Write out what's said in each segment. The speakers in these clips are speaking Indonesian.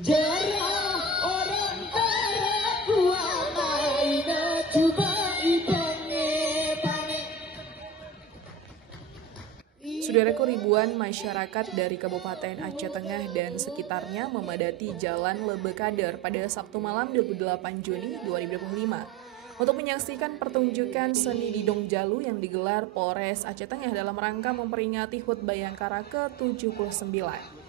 Jarang orang kuamai na coba ipane. Saudaraku, ribuan masyarakat dari Kabupaten Aceh Tengah dan sekitarnya memadati Jalan Lebekader pada Sabtu malam 28 Juni 2025 untuk menyaksikan pertunjukan seni Didong Jalu yang digelar Polres Aceh Tengah dalam rangka memperingati HUT Bayangkara ke-79.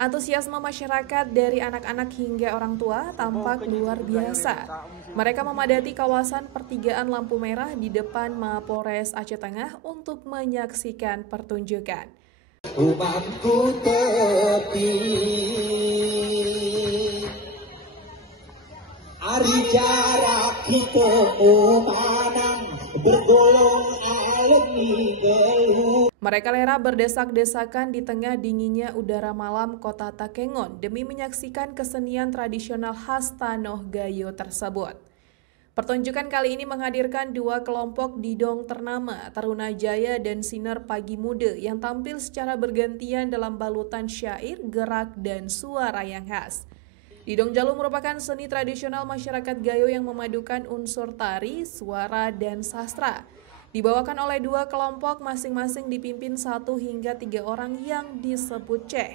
Antusiasme masyarakat dari anak-anak hingga orang tua tampak luar biasa. Mereka memadati kawasan pertigaan lampu merah di depan Mapolres Aceh Tengah untuk menyaksikan pertunjukan. Umatku tepi ari jarak kita umanang bergolong alami geluh. Mereka lera berdesak-desakan di tengah dinginnya udara malam kota Takengon demi menyaksikan kesenian tradisional khas Tanoh Gayo tersebut. Pertunjukan kali ini menghadirkan dua kelompok didong ternama, Taruna Jaya dan Sinar Pagi Muda yang tampil secara bergantian dalam balutan syair, gerak, dan suara yang khas. Didong Jalu merupakan seni tradisional masyarakat Gayo yang memadukan unsur tari, suara, dan sastra. Dibawakan oleh dua kelompok masing-masing dipimpin 1 hingga 3 orang yang disebut Ceh.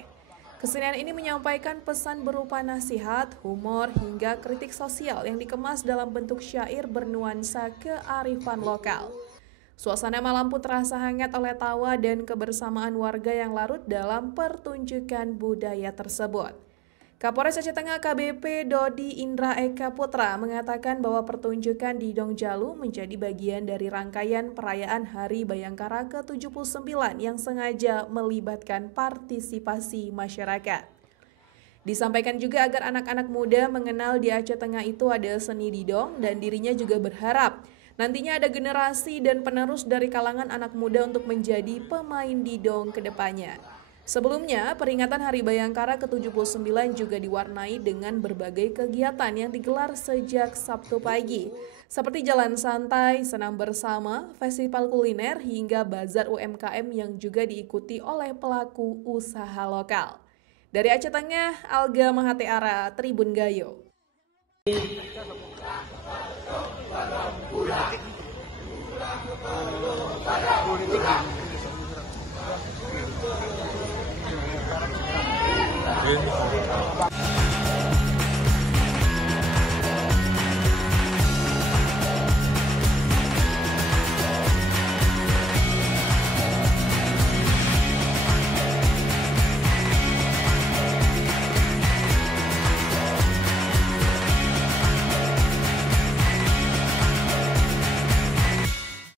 Kesenian ini menyampaikan pesan berupa nasihat, humor, hingga kritik sosial yang dikemas dalam bentuk syair bernuansa kearifan lokal. Suasana malam pun terasa hangat oleh tawa dan kebersamaan warga yang larut dalam pertunjukan budaya tersebut. Kapolres Aceh Tengah KBP Dodi Indra Eka Putra mengatakan bahwa pertunjukan Didong Jalu menjadi bagian dari rangkaian perayaan Hari Bayangkara ke-79 yang sengaja melibatkan partisipasi masyarakat. Disampaikan juga agar anak-anak muda mengenal di Aceh Tengah itu ada seni Didong dan dirinya juga berharap nantinya ada generasi dan penerus dari kalangan anak muda untuk menjadi pemain Didong ke depannya. Sebelumnya, peringatan Hari Bayangkara ke-79 juga diwarnai dengan berbagai kegiatan yang digelar sejak Sabtu pagi, seperti jalan santai, senam bersama, festival kuliner, hingga bazar UMKM yang juga diikuti oleh pelaku usaha lokal. Dari Aceh Tengah, Alga Mahateara, Tribun Gayo. Politik.